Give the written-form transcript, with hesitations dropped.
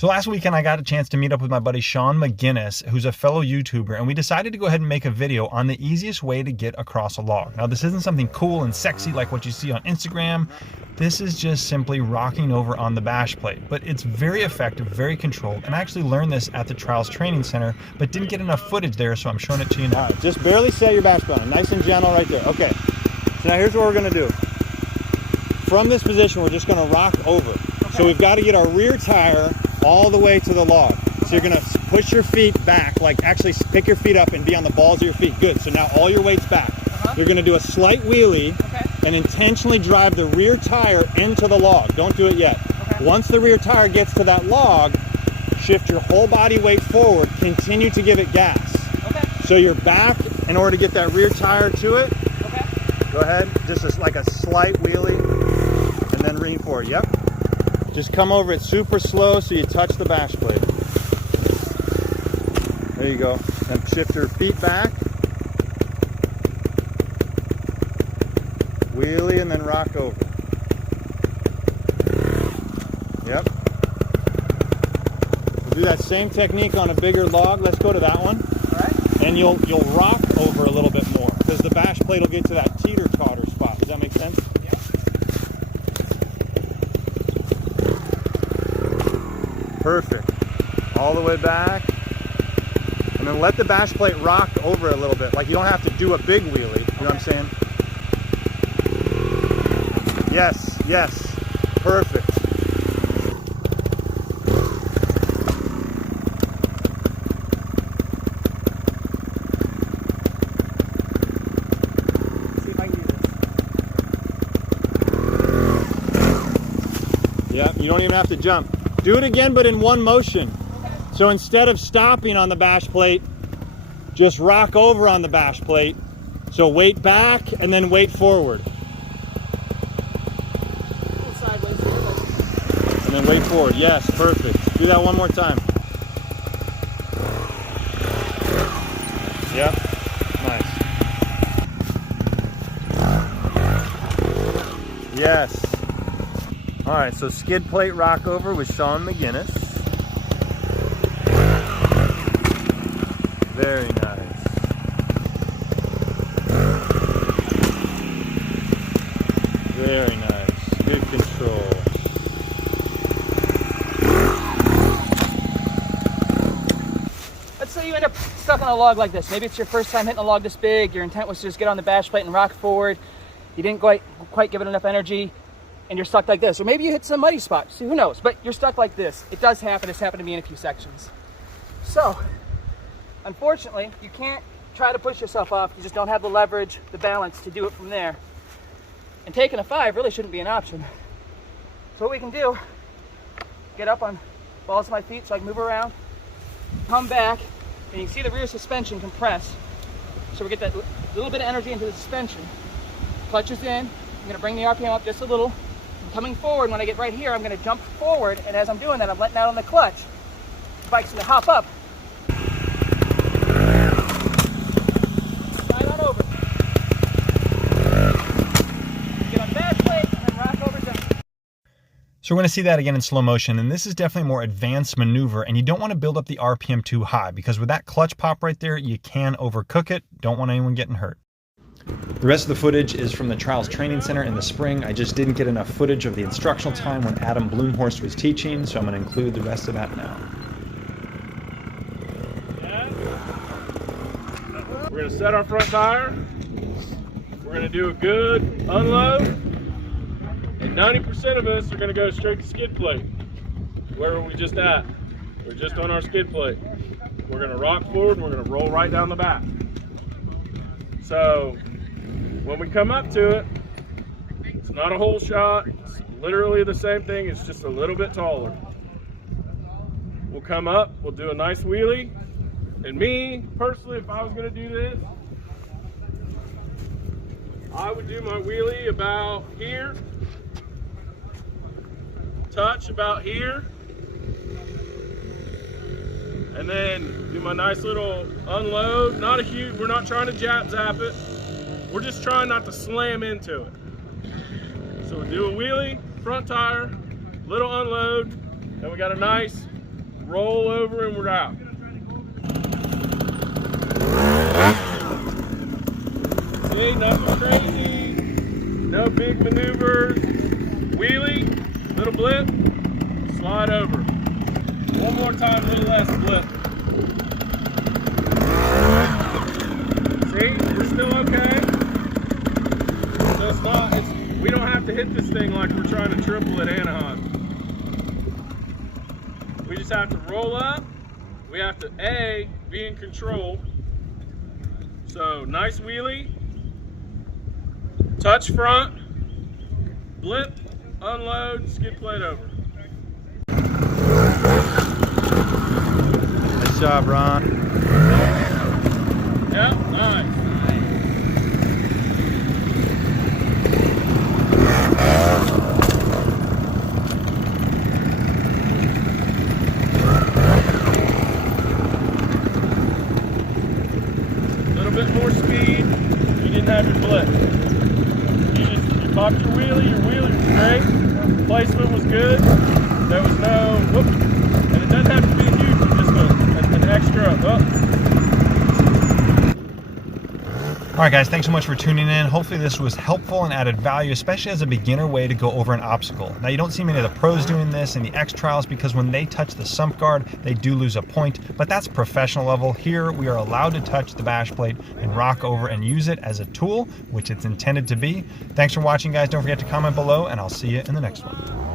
So last weekend I got a chance to meet up with my buddy Shawn McGinnis, who's a fellow YouTuber, and we decided to go ahead and make a video on the easiest way to get across a log. Now this isn't something cool and sexy like what you see on Instagram. This is just simply rocking over on the bash plate, but it's very effective, very controlled, and I actually learned this at the Trials Training Center, but didn't get enough footage there, so I'm showing it to you now. All right, just barely set your bash plate on, nice and gentle right there. Okay, so now here's what we're gonna do. From this position, we're just gonna rock over. Okay. So we've got to get our rear tire all the way to the log. So you're gonna push your feet back, like actually pick your feet up and be on the balls of your feet. Good, so now all your weight's back. You're gonna do a slight wheelie and intentionally drive the rear tire into the log. Don't do it yet. Once the rear tire gets to that log, shift your whole body weight forward, continue to give it gas. So you're back in order to get that rear tire to it. Go ahead, just like a slight wheelie and then lean forward, yep. Just come over it super slow so you touch the bash plate. There you go. And shift your feet back. Wheelie and then rock over. Yep. We'll do that same technique on a bigger log. Let's go to that one. All right. And you'll rock over a little bit more because the bash plate will get to that teeter-totter spot. Does that make sense? Perfect. All the way back. And then let the bash plate rock over a little bit. Like you don't have to do a big wheelie. You know what I'm saying? Yes, yes. Perfect. See if I can do this. Yeah, you don't even have to jump. Do it again, but in one motion. So instead of stopping on the bash plate, just rock over on the bash plate. So weight back and then weight forward. Sideways. And then weight forward. Yes, perfect. Do that one more time. Yep. Nice. Yes. All right, so skid plate rock over with Shawn McGinnis. Very nice. Very nice. Good control. Let's say you end up stuck on a log like this. Maybe it's your first time hitting a log this big. Your intent was to just get on the bash plate and rock forward. You didn't quite give it enough energy. And you're stuck like this, or maybe you hit some muddy spots, who knows, but you're stuck like this. It does happen. It's happened to me in a few sections. So unfortunately you can't try to push yourself off. You just don't have the leverage, the balance to do it from there, and taking a 5 really shouldn't be an option. So what we can do, get up on balls of my feet so I can move around, come back, and you can see the rear suspension compress, so we get that little bit of energy into the suspension. Clutch is in. I'm going to bring the RPM up just a little. Coming forward, when I get right here, I'm going to jump forward, and as I'm doing that, I'm letting out on the clutch. The bike's going to hop up. Slide on over. Get on back plate, and then rock over down. So we're going to see that again in slow motion, and this is definitely a more advanced maneuver, and you don't want to build up the RPM too high, because with that clutch pop right there, you can overcook it. Don't want anyone getting hurt. The rest of the footage is from the Trials Training Center in the spring. I just didn't get enough footage of the instructional time when Adam Bloomhorst was teaching, so I'm going to include the rest of that now. We're going to set our front tire. We're going to do a good unload. And 90% of us are going to go straight to skid plate. Where were we just at? We're just on our skid plate. We're going to rock forward and we're going to roll right down the back. So when we come up to it, it's not a whole shot. It's literally the same thing. It's just a little bit taller. We'll come up, we'll do a nice wheelie. And me, personally, if I was gonna do this, I would do my wheelie about here, touch about here, and then do my nice little unload. Not a huge, we're not trying to zap it. We're just trying not to slam into it. So we'll do a wheelie, front tire, little unload, and we got a nice roll over and we're out. See, nothing crazy, no big maneuvers. Wheelie, little blip, slide over. One more time, little less blip. See, we're still okay. So it's not, we don't have to hit this thing like we're trying to triple at Anaheim. We just have to roll up. We have to, A, be in control. So nice wheelie, touch front, blip, unload, skid plate over. Nice job, Ron. Yep, nice. A little bit more speed. You didn't have your blip. You popped your wheelie was great. Placement was good. There was no whoop. And it doesn't have to be a huge one, just an extra up. All right, guys, thanks so much for tuning in. Hopefully this was helpful and added value, especially as a beginner way to go over an obstacle. Now, you don't see many of the pros doing this in the X trials because when they touch the sump guard, they do lose a point, but that's professional level. Here, we are allowed to touch the bash plate and rock over and use it as a tool, which it's intended to be. Thanks for watching, guys. Don't forget to comment below, and I'll see you in the next one.